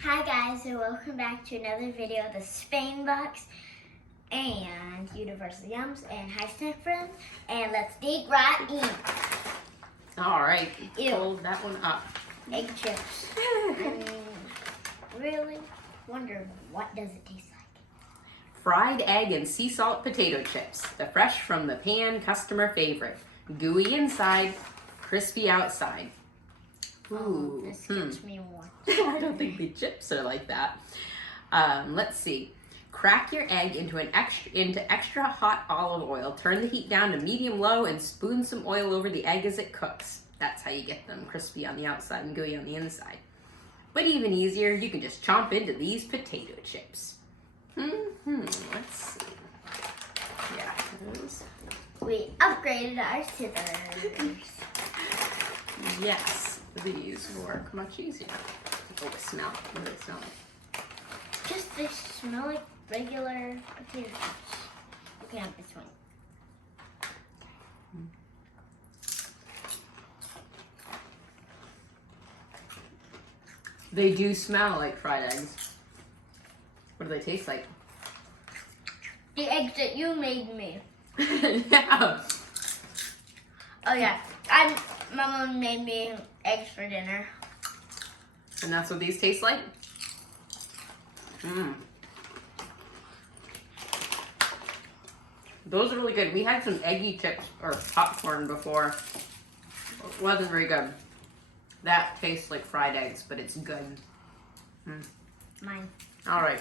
Hi guys, and welcome back to another video of the Spain box and Universal Yums and Hi Snack Friends, and let's dig right in. All right, Ew. hold that one up. Egg chips. Really wonder what does it taste like? Fried egg and sea salt potato chips. The fresh from the pan customer favorite. Gooey inside, crispy outside. Ooh. This gets me warm. I don't think the chips are like that. Let's see. Crack your egg into extra hot olive oil. Turn the heat down to medium-low and spoon some oil over the egg as it cooks. That's how you get them crispy on the outside and gooey on the inside. But even easier, you can just chomp into these potato chips. Let's see. Yeah, those. We upgraded our scissors. Yes, these work much easier. Oh, smell. What do they smell like? Just they smell like regular potato chips. You can have this one. They do smell like fried eggs. What do they taste like? The eggs that you made me. Yeah. Oh yeah, my mom made me eggs for dinner. And that's what these taste like? Those are really good. We had some eggy chips or popcorn before. It wasn't very good. That tastes like fried eggs, but it's good. Mine. All right.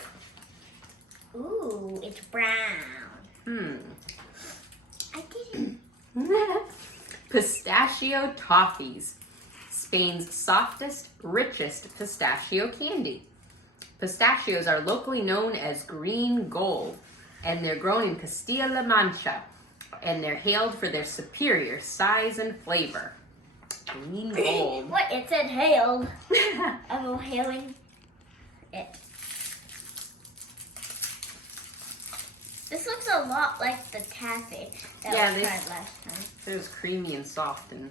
Ooh, it's brown. I didn't. Pistachio Toffees. Spain's softest, richest pistachio candy. Pistachios are locally known as green gold, and they're grown in Castilla-La Mancha, and they're hailed for their superior size and flavor. Green gold. What? It said hailed. I'm hailing it. This looks a lot like the taffy that we tried last time. It was creamy and soft and...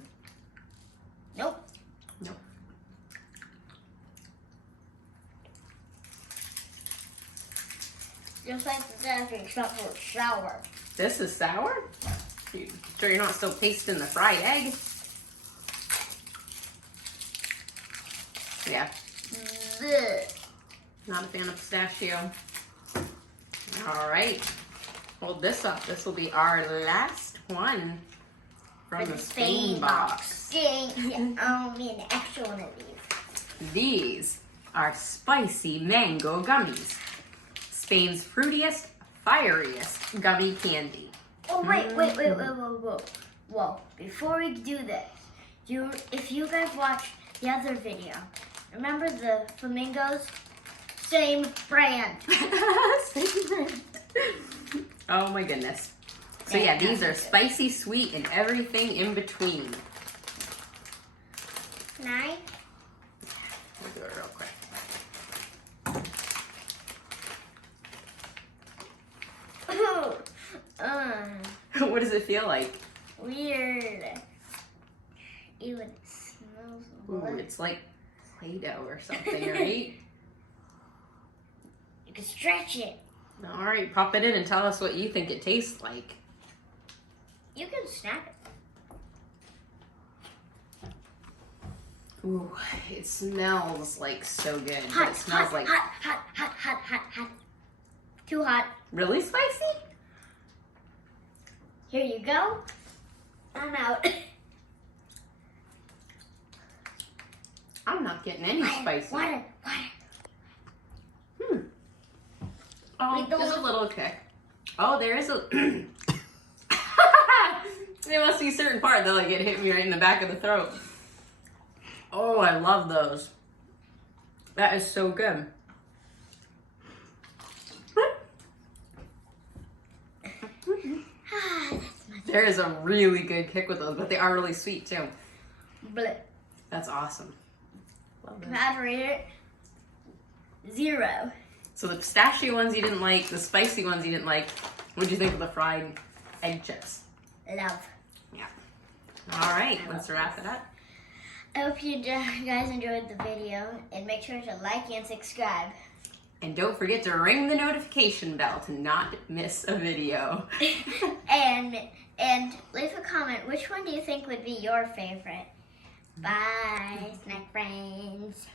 Nope. Nope. Just like the taffy, except for it's sour. This is sour? You sure you're not still tasting the fried egg? Yeah. Blech. Not a fan of pistachio. All right. Hold this up. This will be our last one from the Spain box. Yeah, me an extra one of these. These are spicy mango gummies. Spain's fruitiest, fieriest gummy candy. Oh, wait. Whoa. Before we do this, if you guys watched the other video, remember the flamingos? Same brand. Same brand. Oh my goodness. So yeah, these are spicy, sweet, and everything in between. Nine. We'll do it real quick. What does it feel like? Weird. Ew, it smells Ooh, it's like Play-Doh or something, right? You can stretch it. All right, pop it in and tell us what you think it tastes like. You can snap it. Ooh, it smells like so good. Hot, It smells like hot. Too hot. really spicy? Here you go. I'm out. I'm not getting any spicy. Water. Oh, Wait, the there's a one- little kick. Oh, there is a... There must be a certain part that like it hit me right in the back of the throat. Oh, I love those. That is so good. There is a really good kick with those, but they are really sweet too. Bleh. That's awesome. Love those. I'd rate it 0. So the pistachio ones you didn't like, the spicy ones you didn't like. What'd you think of the fried egg chips? Love. Yeah. All right, let's wrap it up. I hope you guys enjoyed the video, and make sure to like and subscribe. And don't forget to ring the notification bell to not miss a video. and leave a comment. Which one do you think would be your favorite? Bye, snack friends.